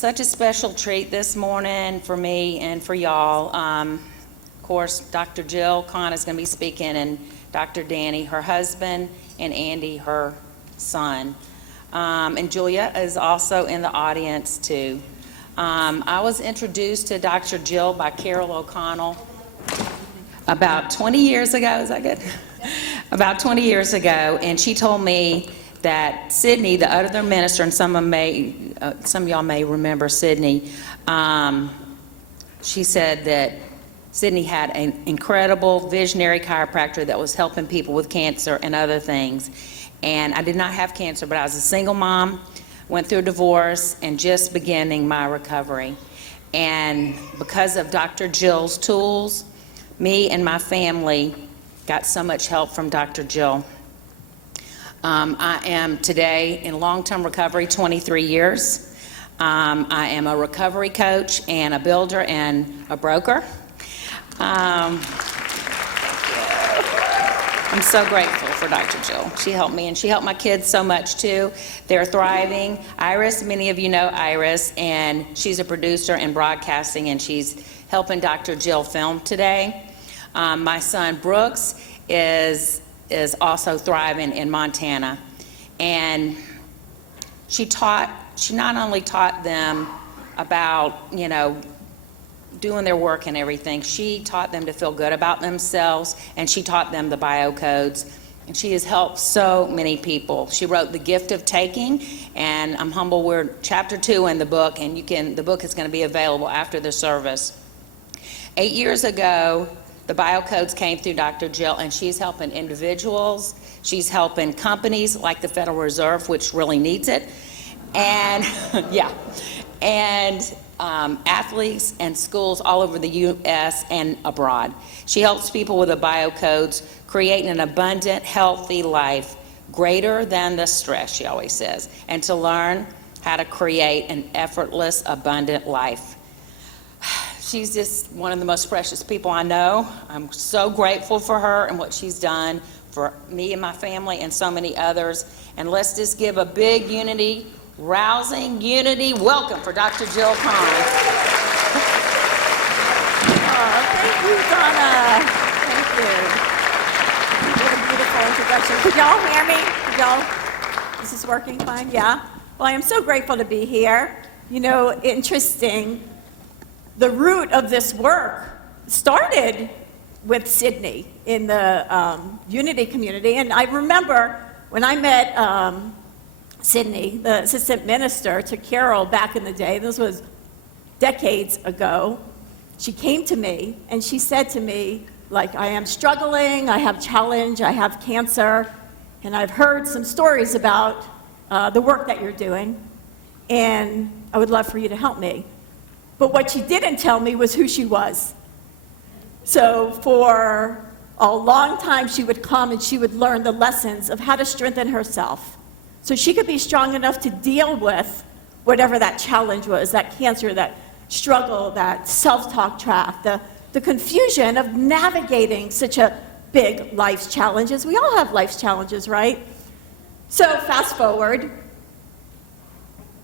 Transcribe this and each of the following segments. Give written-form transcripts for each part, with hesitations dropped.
such a special treat this morning for me and for y'all. Of course, Dr. Jill Kahn is going to be speaking, and Dr. Danny, her husband, and Andy, her son. And Julia is also in the audience, too. I was introduced to Dr. Jill by Carol O'Connell about 20 years ago. Is that good? About 20 years ago, and she told me that Sydney, the other minister, and some of y'all may remember Sydney, she said that Sydney had an incredible visionary chiropractor that was helping people with cancer and other things. And I did not have cancer, but I was a single mom, went through a divorce, and just beginning my recovery. And because of Dr. Jill's tools, me and my family got so much help from Dr. Jill. I am today in long-term recovery, 23 years. I am a recovery coach and a builder and a broker. I'm so grateful for Dr. Jill. She helped me, and she helped my kids so much too. They're thriving. Iris, many of you know Iris, and she's a producer in broadcasting, and she's helping Dr. Jill film today. My son Brooks is also thriving in Montana, and she not only taught them about, doing their work and everything, she taught them to feel good about themselves, and she taught them the biocodes, and she has helped so many people. She wrote The Gift of Taking, and I'm humble, we're chapter 2 in the book, and the book is going to be available after the service. 8 years ago, the biocodes came through Dr. Jill, and she's helping individuals, she's helping companies like the Federal Reserve, which really needs it, and athletes and schools all over the U.S. and abroad. She helps people with the biocodes, creating an abundant, healthy life, greater than the stress, she always says, and to learn how to create an effortless, abundant life. She's just one of the most precious people I know. I'm so grateful for her and what she's done for me and my family and so many others. And let's just give a big rousing unity welcome for Dr. Jill Kahn. Thank you, Donna. Thank you. What a beautiful introduction. Could y'all hear me? This is working fine? Yeah? Well, I am so grateful to be here. Interesting. The root of this work started with Sydney in the Unity community. And I remember when I met Sydney, the assistant minister to Carol back in the day, this was decades ago, she came to me and she said to me, I am struggling, I have challenge, I have cancer, and I've heard some stories about the work that you're doing, and I would love for you to help me. But what she didn't tell me was who she was. So for a long time, she would come and she would learn the lessons of how to strengthen herself so she could be strong enough to deal with whatever that challenge was, that cancer, that struggle, that self-talk track, the confusion of navigating such a big life's challenges. We all have life's challenges, right? So fast forward,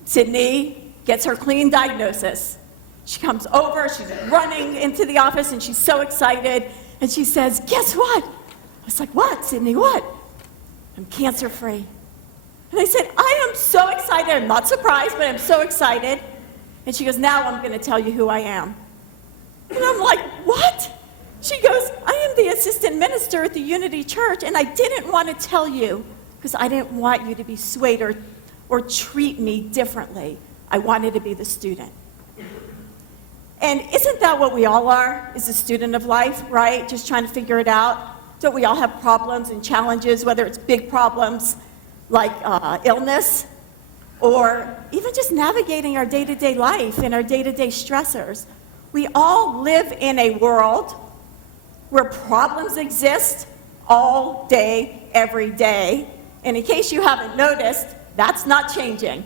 Sydney gets her clean diagnosis. She comes over, she's running into the office, and she's so excited, and she says, guess what? I was like, what, Sydney, what? I'm cancer-free. And I said, I am so excited. I'm not surprised, but I'm so excited. And she goes, now I'm going to tell you who I am. And I'm like, what? She goes, I am the assistant minister at the Unity Church, and I didn't want to tell you because I didn't want you to be swayed or treat me differently. I wanted to be the student. And isn't that what we all are, is a student of life, right? Just trying to figure it out. So we all have problems and challenges, whether it's big problems like illness, or even just navigating our day-to-day life and our day-to-day stressors. We all live in a world where problems exist all day, every day. And in case you haven't noticed, that's not changing.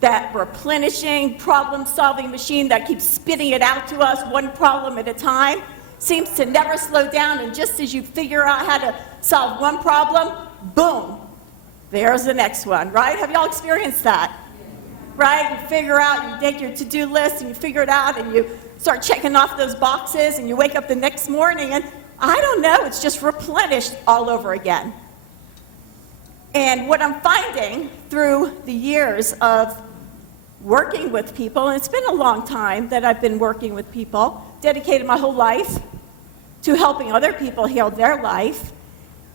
That replenishing, problem-solving machine that keeps spitting it out to us one problem at a time seems to never slow down, and just as you figure out how to solve one problem, boom, there's the next one, right? Have y'all experienced that? right? You figure out, you take your to-do list and you figure it out and you start checking off those boxes and you wake up the next morning and I don't know, it's just replenished all over again. And what I'm finding through the years of working with people, and it's been a long time that I've been working with people, dedicated my whole life to helping other people heal their life,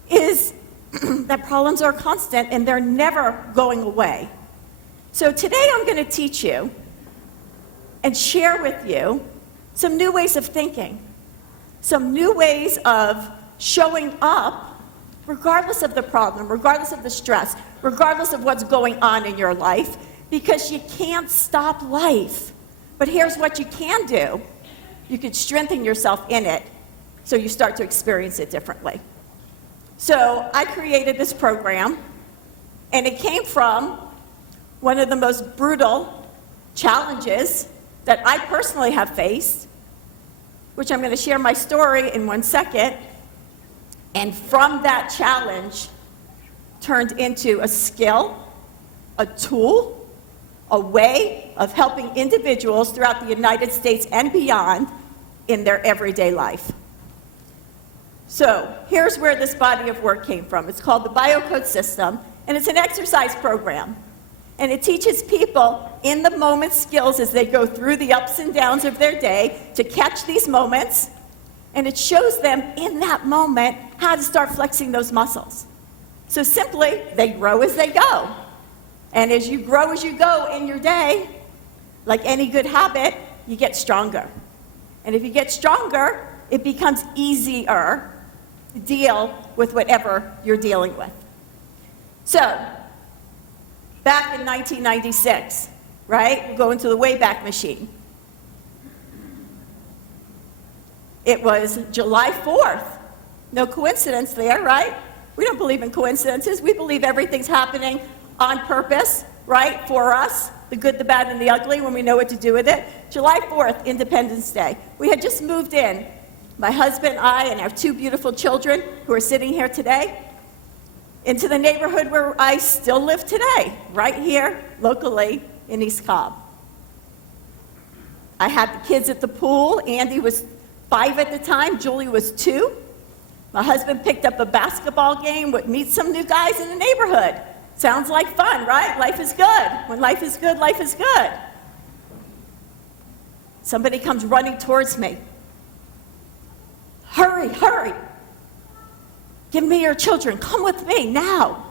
is that problems are constant and they're never going away. So today I'm going to teach you and share with you some new ways of thinking, some new ways of showing up regardless of the problem, regardless of the stress, regardless of what's going on in your life, because you can't stop life. But here's what you can do. You can strengthen yourself in it so you start to experience it differently. So I created this program, and it came from one of the most brutal challenges that I personally have faced, which I'm going to share my story in 1 second, and from that challenge turned into a skill, a tool, a way of helping individuals throughout the United States and beyond in their everyday life. So here's where this body of work came from. It's called the BioCode System, and it's an exercise program. And it teaches people in the moment skills as they go through the ups and downs of their day to catch these moments, and it shows them in that moment how to start flexing those muscles. So simply, they grow as they go. And as you grow as you go in your day, like any good habit, you get stronger. And if you get stronger, it becomes easier to deal with whatever you're dealing with. So, back in 1996, right? We'll go into the Wayback Machine. It was July 4th. No coincidence there, right? We don't believe in coincidences. We believe everything's happening on purpose, right, for us, the good, the bad, and the ugly, when we know what to do with it. July 4th, Independence Day. We had just moved in, my husband, I, and our 2 beautiful children, who are sitting here today, into the neighborhood where I still live today, right here, locally, in East Cobb. I had the kids at the pool. Andy was 5 at the time, Julie was 2. My husband picked up a basketball game, would meet some new guys in the neighborhood. Sounds like fun, right? Life is good. When life is good, life is good. Somebody comes running towards me. Hurry, hurry. Give me your children. Come with me now.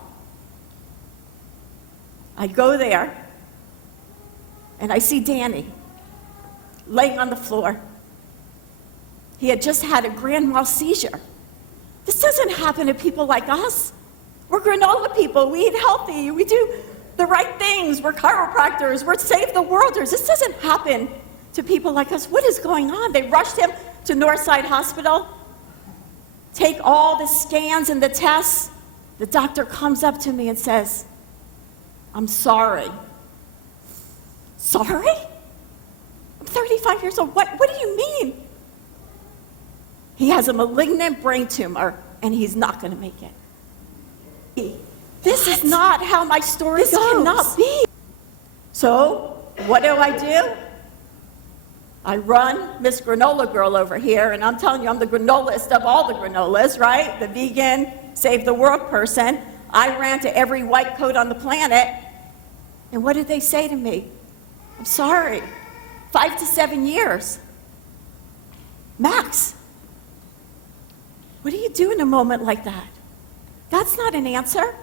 I go there, and I see Danny laying on the floor. He had just had a grand mal seizure. This doesn't happen to people like us. We're granola people. We eat healthy. We do the right things. We're chiropractors. We're save the worlders. This doesn't happen to people like us. What is going on? They rushed him to Northside Hospital, take all the scans and the tests. The doctor comes up to me and says, "I'm sorry." Sorry? I'm 35 years old. What do you mean? He has a malignant brain tumor, and he's not going to make it. This is not how my story goes. This cannot be. So, what do? I run Miss Granola Girl over here, and I'm telling you, I'm the granolist of all the granolas, right? The vegan, save the world person. I ran to every white coat on the planet, and what did they say to me? "I'm sorry, 5 to 7 years. Max, what do you do in a moment like that?" That's not an answer.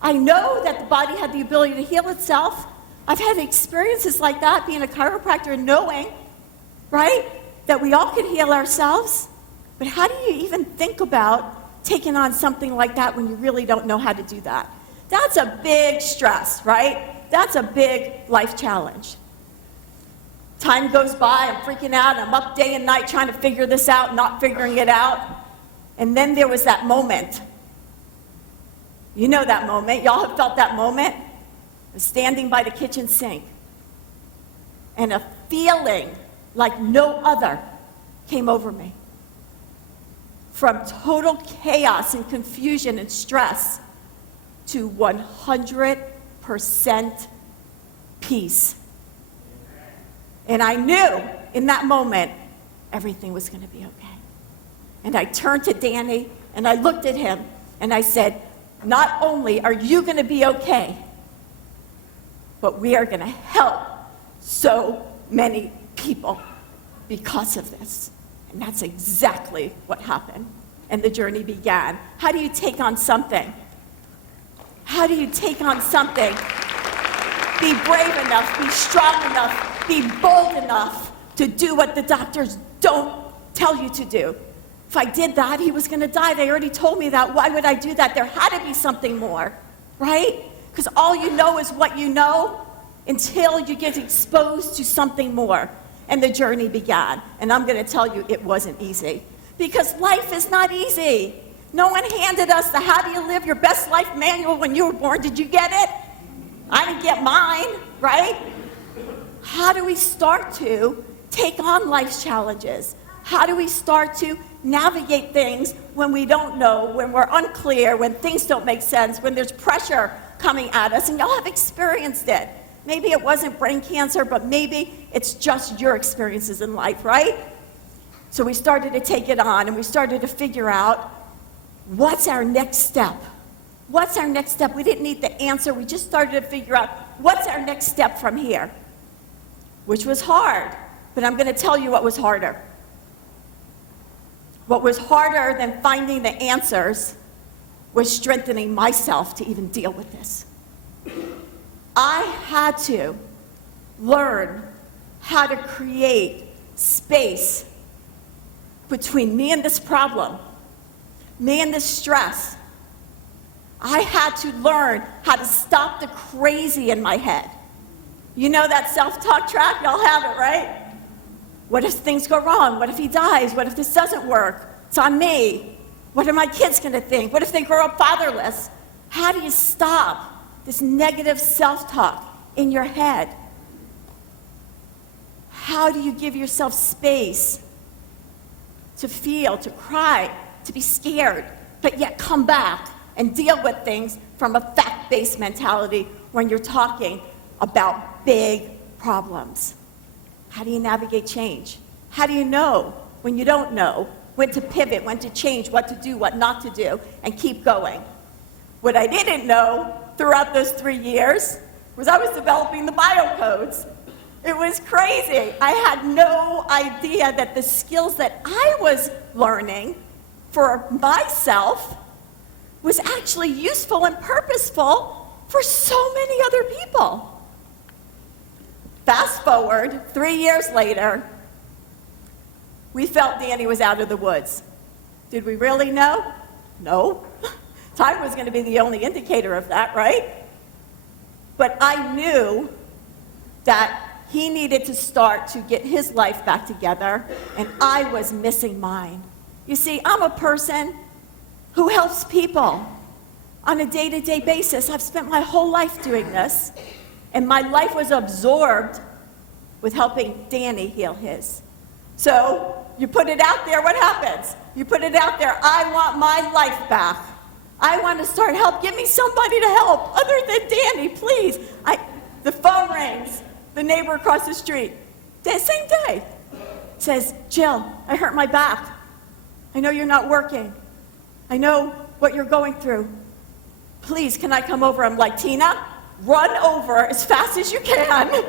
I know that the body had the ability to heal itself. I've had experiences like that, being a chiropractor and knowing, right, that we all can heal ourselves. But how do you even think about taking on something like that when you really don't know how to do that? That's a big stress, right? That's a big life challenge. Time goes by, I'm freaking out, I'm up day and night trying to figure this out, not figuring it out. And then there was that moment. You know that moment. Y'all have felt that moment. I was standing by the kitchen sink, and a feeling like no other came over me. From total chaos and confusion and stress to 100% peace. And I knew in that moment everything was going to be okay. And I turned to Danny and I looked at him and I said, not only are you going to be okay, but we are going to help so many people because of this. And that's exactly what happened. And the journey began. How do you take on something? How do you take on something? Be brave enough, be strong enough, be bold enough to do what the doctors don't tell you to do. If I did that, he was going to die. They already told me that. Why would I do that? There had to be something more, right? Because all you know is what you know until you get exposed to something more. And the journey began. And I'm going to tell you, it wasn't easy. Because life is not easy. No one handed us the How Do You Live Your Best Life manual when you were born. Did you get it? I didn't get mine, right? How do we start to take on life's challenges? How do we start to navigate things when we don't know, when we're unclear, when things don't make sense, when there's pressure coming at us? And y'all have experienced it. Maybe it wasn't brain cancer, but maybe it's just your experiences in life, right? So we started to take it on, and we started to figure out, what's our next step? What's our next step? We didn't need the answer. We just started to figure out, what's our next step from here? Which was hard, but I'm going to tell you what was harder. What was harder than finding the answers was strengthening myself to even deal with this. I had to learn how to create space between me and this problem, me and this stress. I had to learn how to stop the crazy in my head. You know that self-talk track? Y'all have it, right? What if things go wrong? What if he dies? What if this doesn't work? It's on me. What are my kids going to think? What if they grow up fatherless? How do you stop this negative self-talk in your head? How do you give yourself space to feel, to cry, to be scared, but yet come back and deal with things from a fact-based mentality when you're talking about big problems? How do you navigate change? How do you know when you don't know, when to pivot, when to change, what to do, what not to do, and keep going? What I didn't know throughout those 3 years was I was developing the biocodes. It was crazy. I had no idea that the skills that I was learning for myself was actually useful and purposeful for so many other people. Fast forward, 3 years later, we felt Danny was out of the woods. Did we really know? No. Time was going to be the only indicator of that, right? But I knew that he needed to start to get his life back together, and I was missing mine. You see, I'm a person who helps people on a day-to-day basis. I've spent my whole life doing this, and my life was absorbed with helping Danny heal his. So you put it out there, what happens? You put it out there, I want my life back. I want to start help. Give me somebody to help other than Danny, please. The phone rings. The neighbor across the street, the same day, says, Jill, I hurt my back. I know you're not working. I know what you're going through. Please, can I come over? I'm like, Tina, run over as fast as you can.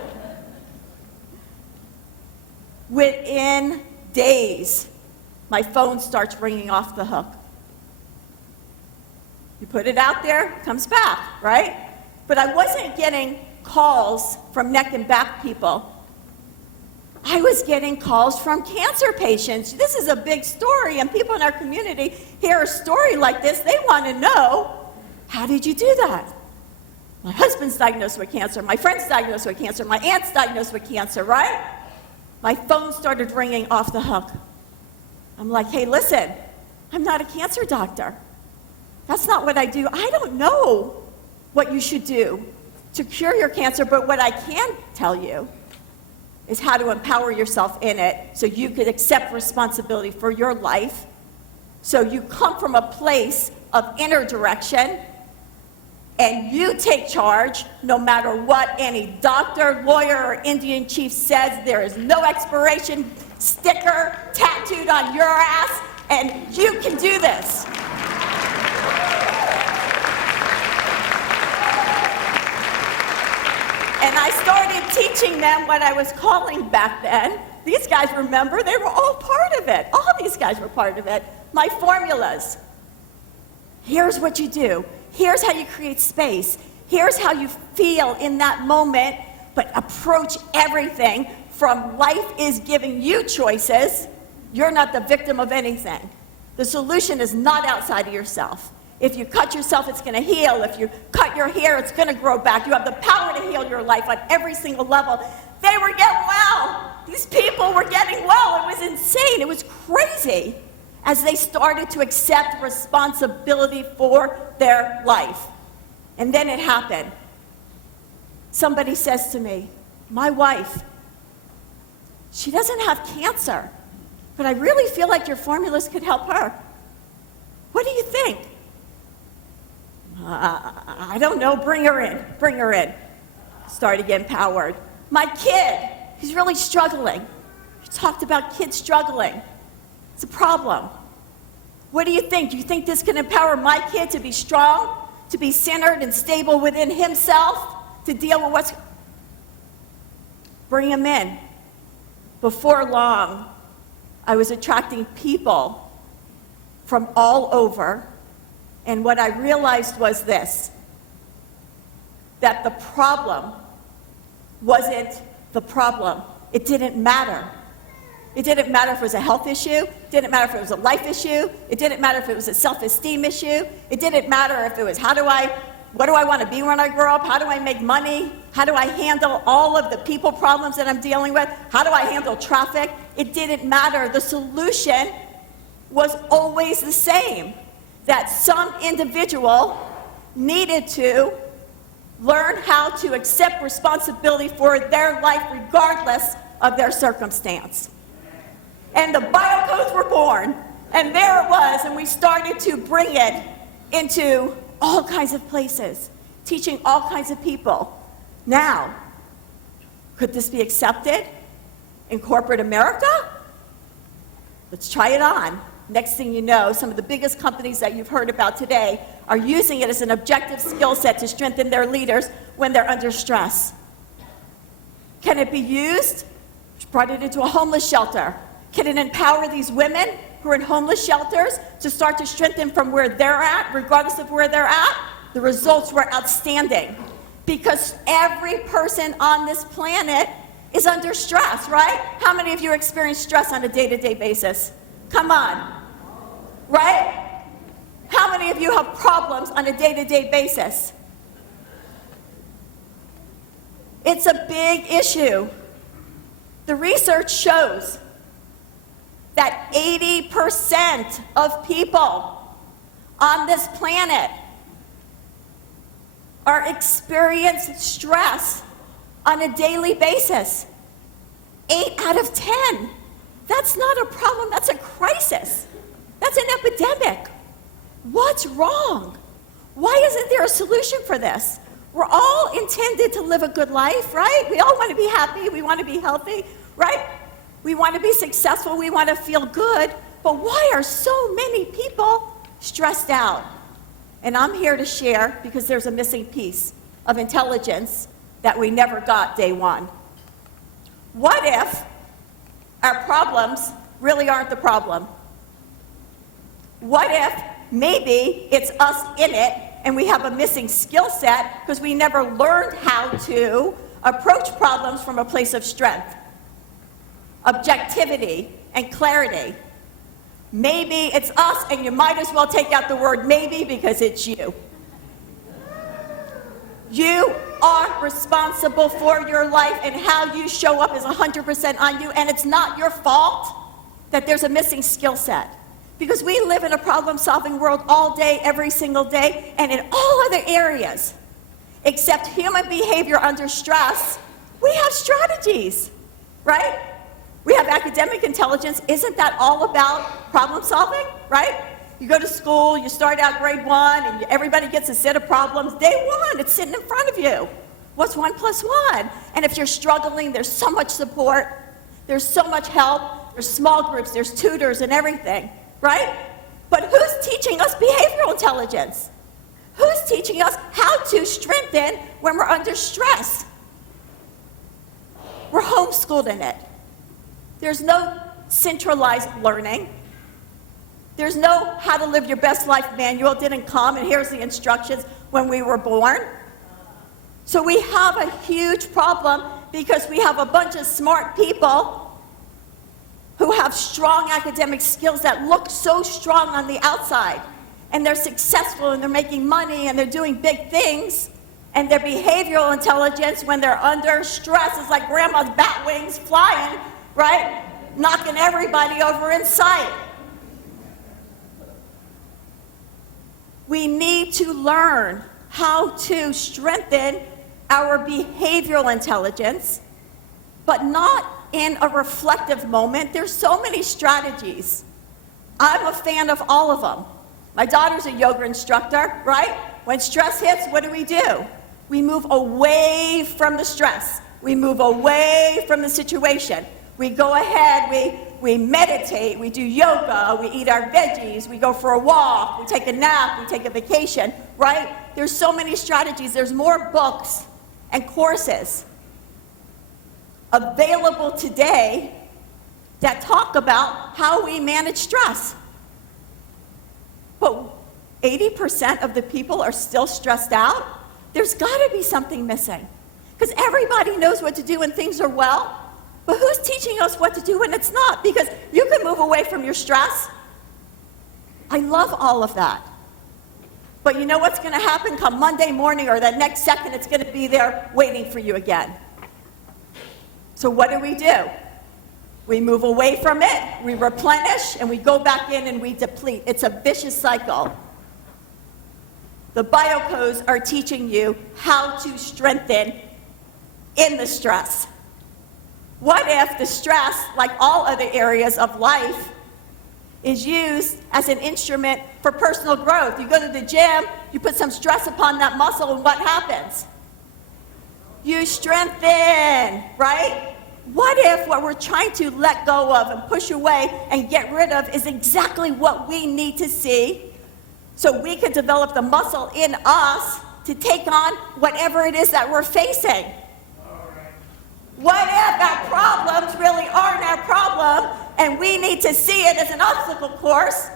Within days, my phone starts ringing off the hook. You put it out there, it comes back, right? But I wasn't getting calls from neck and back people. I was getting calls from cancer patients. This is a big story, and people in our community hear a story like this, they want to know, how did you do that? My husband's diagnosed with cancer, my friend's diagnosed with cancer, my aunt's diagnosed with cancer, right? My phone started ringing off the hook. I'm like, hey, listen, I'm not a cancer doctor. That's not what I do. I don't know what you should do to cure your cancer, but what I can tell you is how to empower yourself in it so you could accept responsibility for your life, so you come from a place of inner direction and you take charge no matter what any doctor, lawyer, or Indian chief says. There is no expiration sticker tattooed on your ass, and you can do this. And I started teaching them what I was calling back then. These guys, remember, they were all part of it. All these guys were part of it. My formulas. Here's what you do. Here's how you create space. Here's how you feel in that moment, but approach everything from life is giving you choices. You're not the victim of anything. The solution is not outside of yourself. If you cut yourself, it's going to heal. If you cut your hair, it's going to grow back. You have the power to heal your life on every single level. They were getting well. These people were getting well. It was insane. It was crazy as they started to accept responsibility for their life. And then it happened. Somebody says to me, my wife, she doesn't have cancer, but I really feel like your formulas could help her. What do you think? I don't know, bring her in, bring her in. Started getting empowered. My kid, he's really struggling. You talked about kids struggling. It's a problem. What do you think? Do you think this can empower my kid to be strong, to be centered and stable within himself, to deal with what's... Bring him in. Before long, I was attracting people from all over. And what I realized was this, that the problem wasn't the problem. It didn't matter. It didn't matter if it was a health issue. It didn't matter if it was a life issue. It didn't matter if it was a self-esteem issue. It didn't matter if it was what do I want to be when I grow up? How do I make money? How do I handle all of the people problems that I'm dealing with? How do I handle traffic? It didn't matter. The solution was always the same. That some individual needed to learn how to accept responsibility for their life regardless of their circumstance. And the biocodes were born, and there it was, and we started to bring it into all kinds of places, teaching all kinds of people. Now, could this be accepted in corporate America? Let's try it on. Next thing you know, some of the biggest companies that you've heard about today are using it as an objective skill set to strengthen their leaders when they're under stress. Can it be used? Brought it into a homeless shelter. Can it empower these women who are in homeless shelters to start to strengthen from where they're at, regardless of where they're at? The results were outstanding because every person on this planet is under stress, right? How many of you experience stress on a day-to-day basis? Come on, right? How many of you have problems on a day-to-day basis? It's a big issue. The research shows that 80% of people on this planet are experiencing stress on a daily basis. 8 out of 10. That's not a problem, that's a crisis. That's an epidemic. What's wrong? Why isn't there a solution for this? We're all intended to live a good life, right? We all want to be happy, we want to be healthy, right? We want to be successful, we want to feel good, but why are so many people stressed out? And I'm here to share because there's a missing piece of intelligence that we never got day one. What if our problems really aren't the problem? What if maybe it's us in it and we have a missing skill set because we never learned how to approach problems from a place of strength, objectivity, and clarity? Maybe it's us, and you might as well take out the word maybe because it's you. You are responsible for your life, and how you show up is 100% on you, and it's not your fault that there's a missing skill set. Because we live in a problem-solving world all day, every single day, and in all other areas, except human behavior under stress, we have strategies, right? We have academic intelligence. Isn't that all about problem solving, right? You go to school, you start out grade 1, and everybody gets a set of problems. Day 1, it's sitting in front of you. What's 1 plus 1? And if you're struggling, there's so much support. There's so much help. There's small groups, there's tutors and everything, right? But who's teaching us behavioral intelligence? Who's teaching us how to strengthen when we're under stress? We're homeschooled in it. There's no centralized learning. There's no how to live your best life manual. It didn't come, and here's the instructions when we were born. So we have a huge problem because we have a bunch of smart people who have strong academic skills that look so strong on the outside. And they're successful, and they're making money, and they're doing big things. And their behavioral intelligence, when they're under stress, is like grandma's bat wings flying, right? Knocking everybody over in sight. We need to learn how to strengthen our behavioral intelligence, but not in a reflective moment. There's so many strategies. I'm a fan of all of them. My daughter's a yoga instructor, right? When stress hits, what do? We move away from the stress. We move away from the situation. We go ahead, we meditate, we do yoga, we eat our veggies, we go for a walk, we take a nap, we take a vacation, right? There's so many strategies. There's more books and courses available today that talk about how we manage stress. But 80% of the people are still stressed out. There's got to be something missing. Because everybody knows what to do when things are well. But who's teaching us what to do when it's not? Because you can move away from your stress. I love all of that. But you know what's going to happen come Monday morning or the next second? It's going to be there waiting for you again. So what do? We move away from it, we replenish, and we go back in and we deplete. It's a vicious cycle. The BioCodes are teaching you how to strengthen in the stress. What if the stress, like all other areas of life, is used as an instrument for personal growth? You go to the gym, you put some stress upon that muscle, and what happens? You strengthen, right? What if what we're trying to let go of and push away and get rid of is exactly what we need to see so we can develop the muscle in us to take on whatever it is that we're facing? What if our problems really aren't our problem and we need to see it as an obstacle course,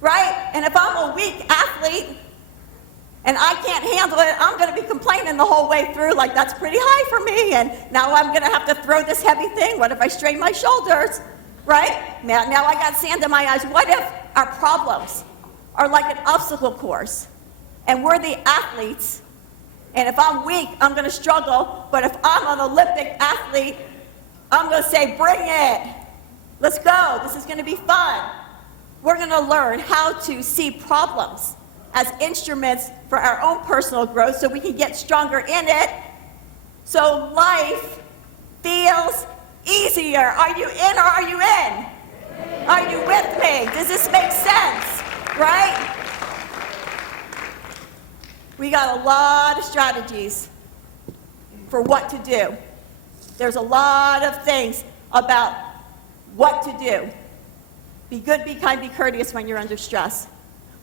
right? And if I'm a weak athlete and I can't handle it, I'm going to be complaining the whole way through like that's pretty high for me, and now I'm going to have to throw this heavy thing. What if I strain my shoulders, right? Now I got sand in my eyes. What if our problems are like an obstacle course and we're the athletes, and if I'm weak, I'm going to struggle, but if I'm an Olympic athlete, I'm going to say, bring it. Let's go. This is going to be fun. We're going to learn how to see problems as instruments for our own personal growth so we can get stronger in it, so life feels easier. Are you in or are you in? Are you with me? Does this make sense? Right? We got a lot of strategies for what to do. There's a lot of things about what to do. Be good, be kind, be courteous when you're under stress.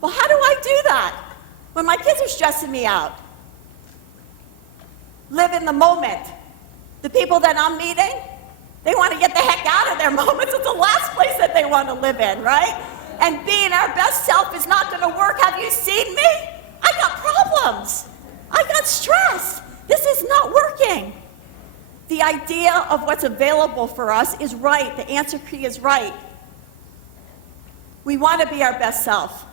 Well, how do I do that when my kids are stressing me out? Live in the moment. The people that I'm meeting, they want to get the heck out of their moments. It's the last place that they want to live in, right? And being our best self is not going to work. Have you seen me? I got problems. I got stress. This is not working. The idea of what's available for us is right. The answer key is right. We want to be our best self.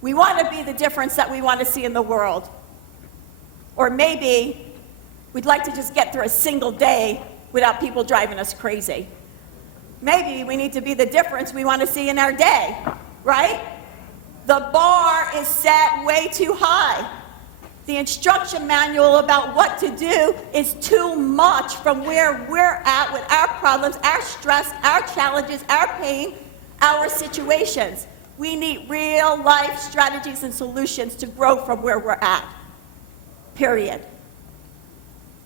We want to be the difference that we want to see in the world. Or maybe we'd like to just get through a single day without people driving us crazy. Maybe we need to be the difference we want to see in our day, right? The bar is set way too high. The instruction manual about what to do is too much from where we're at with our problems, our stress, our challenges, our pain, our situations. We need real life strategies and solutions to grow from where we're at, period.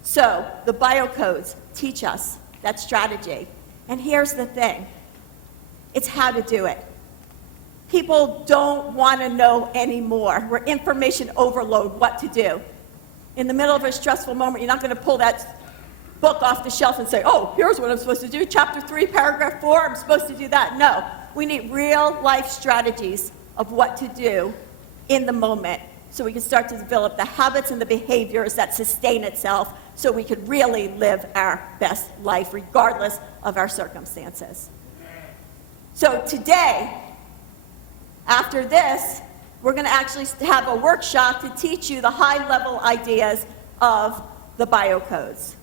So the biocodes teach us that strategy. And here's the thing, it's how to do it. People don't want to know anymore. We're information overload, what to do. In the middle of a stressful moment, you're not going to pull that book off the shelf and say, oh, here's what I'm supposed to do. Chapter 3, paragraph 4, I'm supposed to do that. No, we need real life strategies of what to do in the moment so we can start to develop the habits and the behaviors that sustain itself so we could really live our best life regardless of our circumstances. So today, after this, we're going to actually have a workshop to teach you the high-level ideas of the biocodes.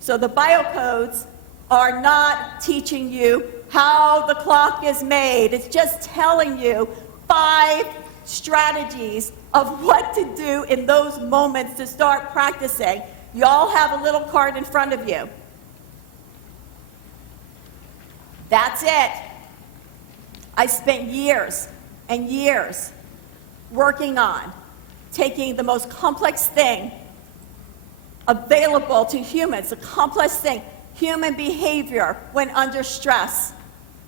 So the biocodes are not teaching you how the clock is made. It's just telling you 5 strategies of what to do in those moments to start practicing. You all have a little card in front of you. That's it. I spent years and years working on taking the most complex thing available to humans, the complex thing, human behavior when under stress,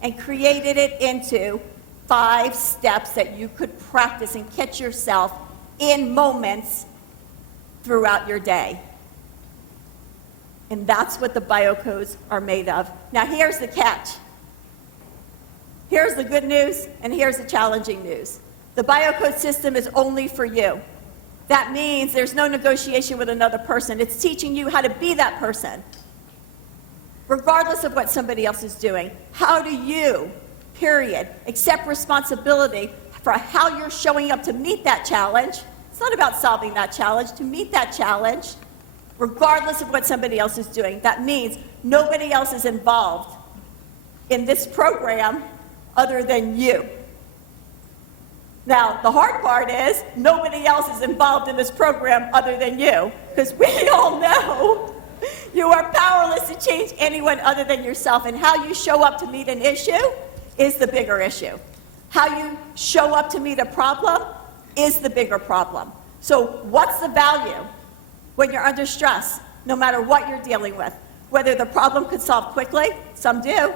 and created it into 5 steps that you could practice and catch yourself in moments throughout your day. And that's what the biocodes are made of. Now here's the catch. Here's the good news, and here's the challenging news. The BioCode system is only for you. That means there's no negotiation with another person. It's teaching you how to be that person, regardless of what somebody else is doing. How do you, period, accept responsibility for how you're showing up to meet that challenge? It's not about solving that challenge, to meet that challenge, regardless of what somebody else is doing. That means nobody else is involved in this program other than you. Now, the hard part is nobody else is involved in this program other than you, because we all know you are powerless to change anyone other than yourself, and how you show up to meet an issue is the bigger issue. How you show up to meet a problem is the bigger problem. So what's the value when you're under stress, no matter what you're dealing with? Whether the problem could solve quickly, some do.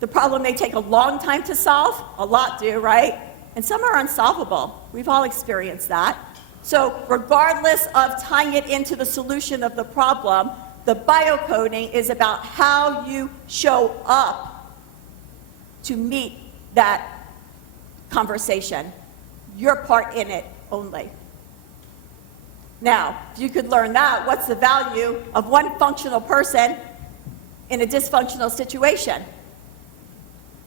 The problem may take a long time to solve, a lot do, right? And some are unsolvable. We've all experienced that. So regardless of tying it into the solution of the problem, the biocoding is about how you show up to meet that conversation, your part in it only. Now, if you could learn that, what's the value of one functional person in a dysfunctional situation?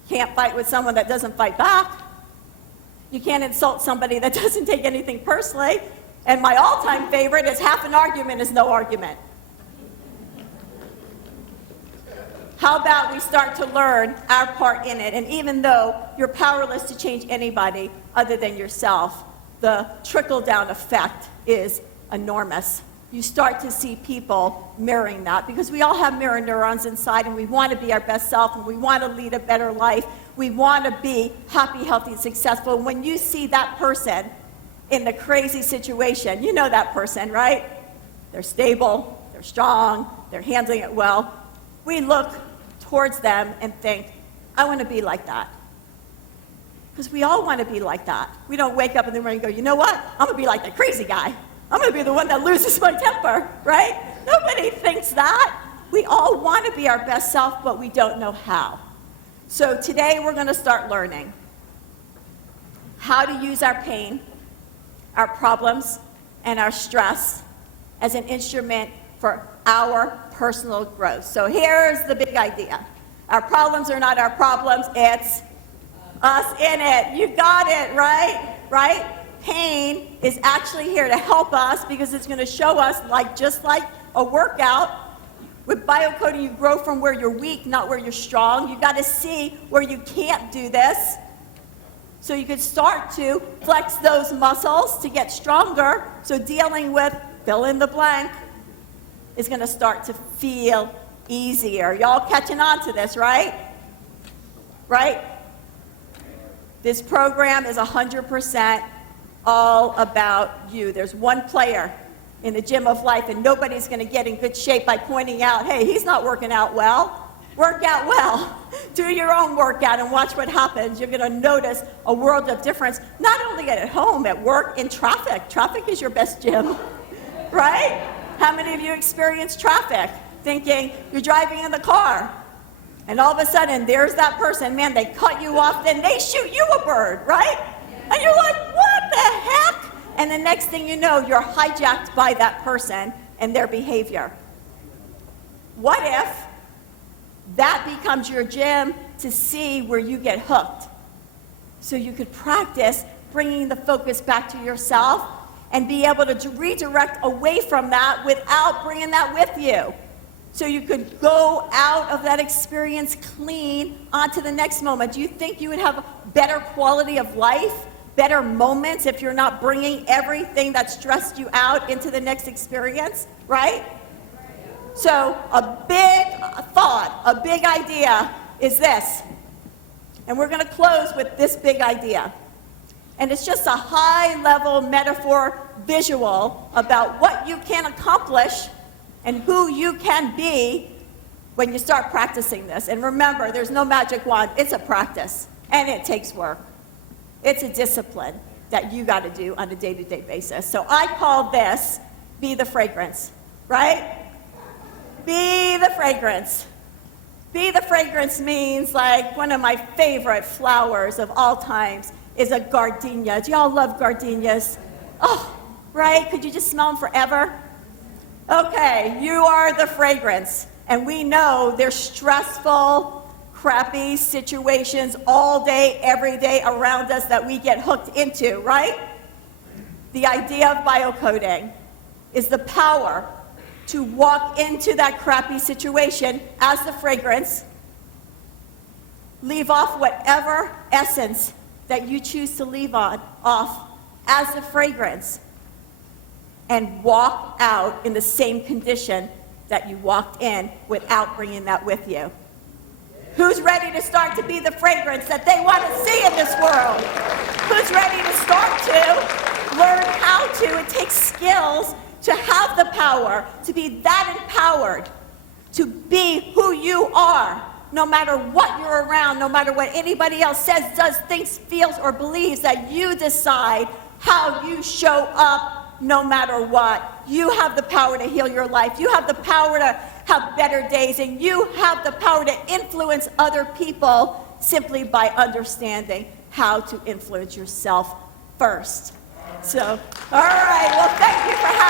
Can't fight with someone that doesn't fight back. You can't insult somebody that doesn't take anything personally. And my all-time favorite is half an argument is no argument. How about we start to learn our part in it? And even though you're powerless to change anybody other than yourself, the trickle-down effect is enormous. You start to see people mirroring that, because we all have mirror neurons inside, and we want to be our best self, and we want to lead a better life. We want to be happy, healthy, and successful. When you see that person in the crazy situation, you know that person, right? They're stable, they're strong, they're handling it well. We look towards them and think, I want to be like that. Because we all want to be like that. We don't wake up in the morning and go, you know what? I'm going to be like the crazy guy. I'm going to be the one that loses my temper, right? Nobody thinks that. We all want to be our best self, but we don't know how. So today we're going to start learning how to use our pain, our problems, and our stress as an instrument for our personal growth. So here's the big idea. Our problems are not our problems, it's us in it. You got it, right? Right? Pain is actually here to help us, because it's going to show us, just like a workout. With biocoding, you grow from where you're weak, not where you're strong. You got to see where you can't do this, so you can start to flex those muscles to get stronger. So dealing with fill in the blank is going to start to feel easier. Y'all catching on to this, right? Right? This program is 100% all about you. There's one player in the gym of life, and nobody's going to get in good shape by pointing out, hey, he's not working out well. Work out well. Do your own workout and watch what happens. You're going to notice a world of difference, not only at home, at work, in traffic. Traffic is your best gym, right? How many of you experience traffic, thinking you're driving in the car, and all of a sudden, there's that person, man, they cut you off, then they shoot you a bird, right? And you're like, what the heck? And the next thing you know, you're hijacked by that person and their behavior. What if that becomes your gym to see where you get hooked? So you could practice bringing the focus back to yourself and be able to redirect away from that without bringing that with you. So you could go out of that experience clean onto the next moment. Do you think you would have a better quality of life, better moments, if you're not bringing everything that stressed you out into the next experience, right? So a big thought, a big idea is this. And we're going to close with this big idea. And it's just a high-level metaphor visual about what you can accomplish and who you can be when you start practicing this. And remember, there's no magic wand. It's a practice, and it takes work. It's a discipline that you got to do on a day-to-day basis. So I call this Be the Fragrance, right? Be the fragrance. Be the fragrance means, like, one of my favorite flowers of all times is a gardenia. Do y'all love gardenias? Oh, right? Could you just smell them forever? Okay, you are the fragrance. And we know there's stressful, crappy situations all day, every day around us that we get hooked into, right? The idea of biocoding is the power to walk into that crappy situation as the fragrance, leave off whatever essence that you choose to leave off as the fragrance, and walk out in the same condition that you walked in without bringing that with you. Who's ready to start to be the fragrance that they want to see in this world? Who's ready to start to learn how to? It takes skills to have the power, to be that empowered, to be who you are, no matter what you're around, no matter what anybody else says, does, thinks, feels, or believes, that you decide how you show up no matter what. You have the power to heal your life. You have the power to have better days, and you have the power to influence other people simply by understanding how to influence yourself first. So, all right, well, thank you for having me.